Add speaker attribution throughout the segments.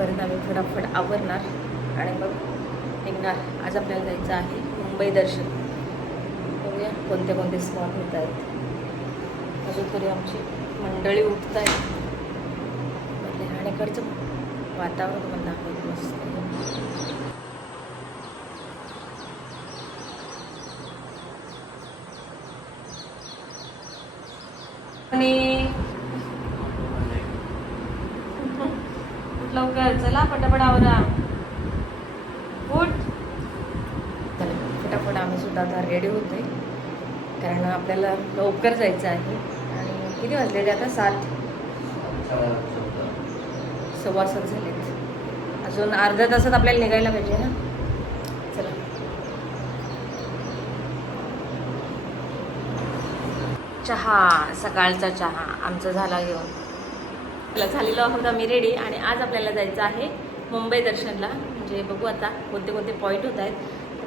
Speaker 1: वाजेपर्यंत आम्ही फटाफट आवरणार आणि मग निघणार आज आपल्याला जायचं आहे मुंबई दर्शन. बघूया कोणते कोणते स्पॉट होत आहेत. अजून तरी आमची मंडळी उठत आहेत. म्हणजे आणि इकडचं वातावरण तुम्हाला दाखवतो मस्त. आणि उठ लवकर. चला पटापट आवरा. उठ. चला फटाफट आम्ही सुद्धा आता रेडी होतोय. कारण आपल्याला लवकर जायचं आहे. आणि किती वाजले आता? सात? सव्वा सात झालेत. अजून अर्ध्या तासात आपल्याला निघायला पाहिजे ना? चला. चहा सकाळचा चहा. आमचा झाला घेऊन. झालेलो आहोत आम्ही रेडी आणि आज आपल्याला जायचं आहे मुंबई दर्शनला. म्हणजे बघू आता कोणते कोणते पॉईंट होत आहेत.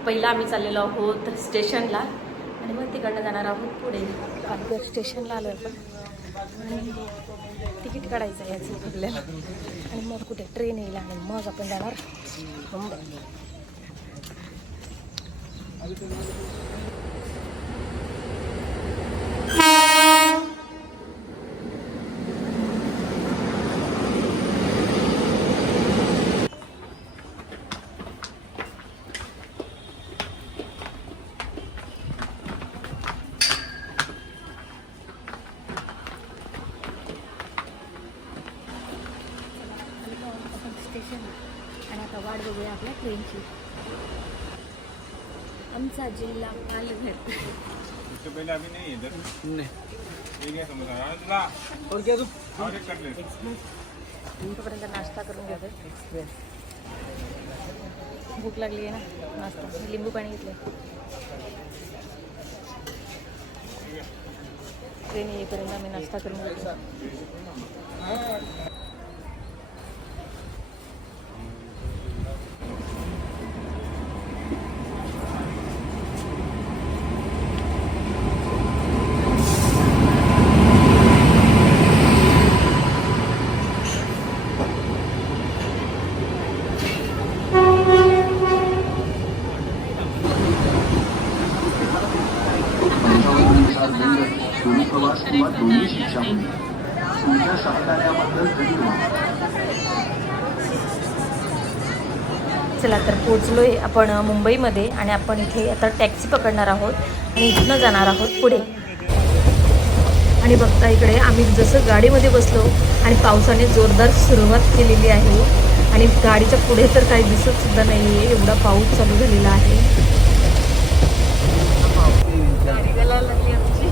Speaker 1: पहिला आम्ही चाललेलो आहोत स्टेशनला आणि मग तिकडनं जाणार आहोत पुढे. पालघर स्टेशनला आलो आपण. तिकीट काढायचं आहे याचं आपल्याला. आणि मग कुठे ट्रेन येईल आणि मग आपण जाणार मुंबई स्टेशन आणि आता वाट बघूया आपल्या ट्रेनची आमचा जिल्हा पालघर
Speaker 2: इससे पहले अभी नहीं है इधर
Speaker 3: नहीं
Speaker 2: ये क्या समझ रहा है तुला
Speaker 3: और क्या तू
Speaker 2: और एक कर ले
Speaker 1: तोपर्यंत नाश्ता करून घेतो.
Speaker 3: एक्सप्रेस
Speaker 1: भूक लागली आहे ना नाश्ता. लिंबू पाणी घेतलं ट्रेन येईपर्यंत आम्ही नाश्ता करून घेतो
Speaker 4: पंचावन्नुसार दंड दोन्ही प्रवास किंवा दोन्ही शिक्षा होईल तुमच्या सहकार्याबद्दल धन्यवाद
Speaker 1: चला तर पोचलोय आपण मुंबईमध्ये आणि आपण इथे आता टॅक्सी पकडणार आहोत आणि इथनं जाणार आहोत पुढे. आणि बघता इकडे आम्ही जसं गाडीमध्ये बसलो आणि पावसाने जोरदार सुरुवात केलेली आहे आणि गाडीच्या पुढे तर काही दिसत सुद्धा नाही आहे एवढा पाऊस चालू झालेला आहे गाडी गळायला लागली आमची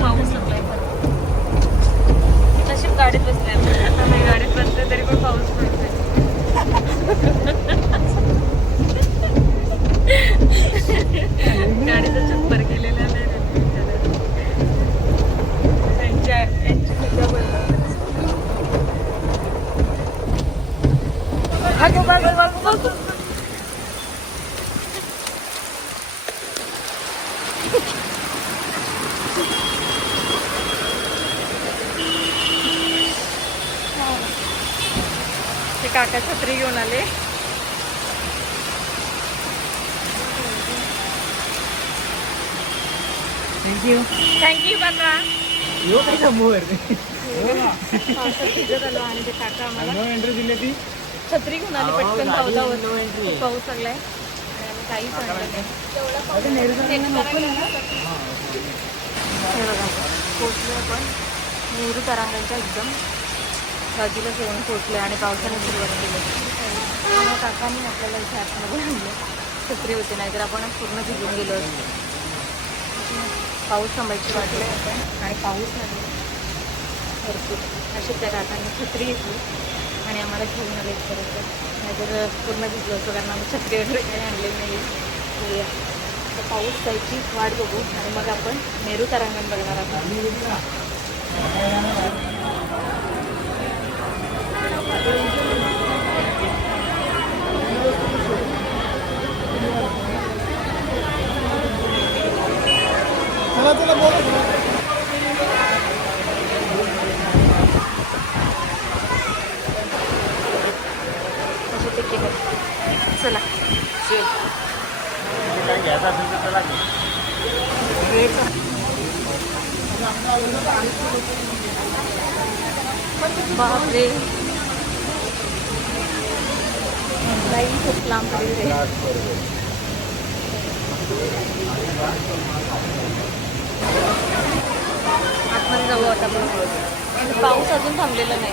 Speaker 1: पाऊस लागलाय परत. नशीब गाडीत बसले आम्ही गाडीत बसले तरी पण पाऊस पडतोय गाडीचा चक्कर केलेला नाही त्यांच्या यांची पूजा बोलतात भागो भागो भागो भागो ते काका छत्री घेऊन आले.
Speaker 3: थँक्यू
Speaker 1: थँक्यू काका
Speaker 3: यो काय
Speaker 1: आलो आणि ते काका आम्हाला
Speaker 3: नो एंट्री दिली ती.
Speaker 1: छत्री घेऊन आली
Speaker 3: हो,
Speaker 1: पटकन. खूप पाऊस लागलाय. हे बघा, पोचलोय आपण. नेहरू तारांगणच्या एकदम बाजूला जेवण पोचलं आणि पावसाने सुरुवात केली. त्यामुळे काकांनी आपल्याला इथे आतमध्ये आणलं. छत्री होते नाहीतर आपण पूर्ण भिजून गेलो असतो. पाऊस थांबायची वाटले आपण. आणि पाऊस नाही. भरपूर. असे त्या काकांनी छत्री घेतली आणि आम्हाला घेऊन आले परत. नाहीतर पूर्ण भिजलो असतो कारण आम्ही छत्री वगैरे काही आणले नाही तर पाऊस जायची वाट बघू आणि मग आपण नेहरू तारांगण बघणार आहोत. चला
Speaker 2: काय घ्यायचं असेल तर चला.
Speaker 1: बापरे. लाईन खूप लांब पडली रे आतमध्ये जाऊ आता आपण. पाऊस अजून थांबलेला नाही.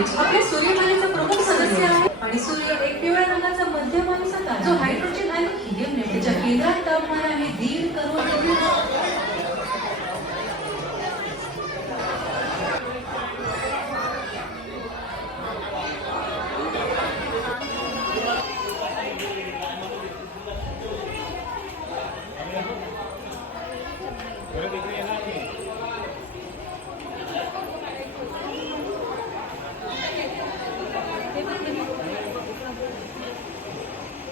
Speaker 5: आपल्या सूर्यमालेचा प्रमुख सदस्य आहे आणि सूर्य एक पिवळ्या रंगाचा मध्यम माणूस जो हायड्रोजन आणि हिलियम त्याच्या केंद्रात तापमान आहे. दीड करोड
Speaker 2: परत इकडे येणार नाही.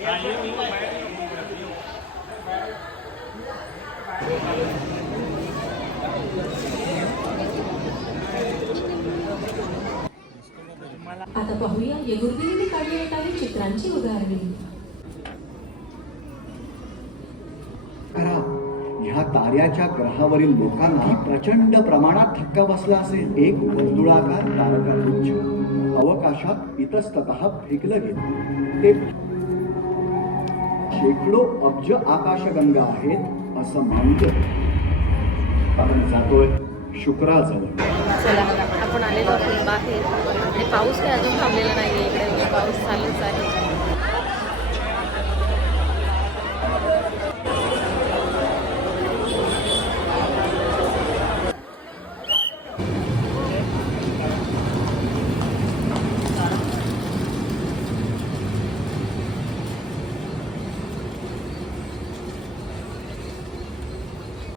Speaker 2: हा, ये, ये, बाहेर ये.
Speaker 5: आता पाहूया येगुर्दिनीने काढलेली काही चित्रांची उदाहरणे.
Speaker 6: करा. ह्या ताऱ्याच्या ग्रहावरील लोकांना प्रचंड प्रमाणात धक्का बसला असेल. एक वर्तुळाकार तारकापुंज अवकाशात इतस्तत फेकलं गेलं. ते शेकडो अब्ज आकाशगंगा आहेत असं मानलं कारण जातोय शुक्राजवळ
Speaker 1: चला आपण आलेलो आहोत बाहेर. आणि पाऊस काही अजून थांबलेला नाही इकडे पाऊस चालूच आहे.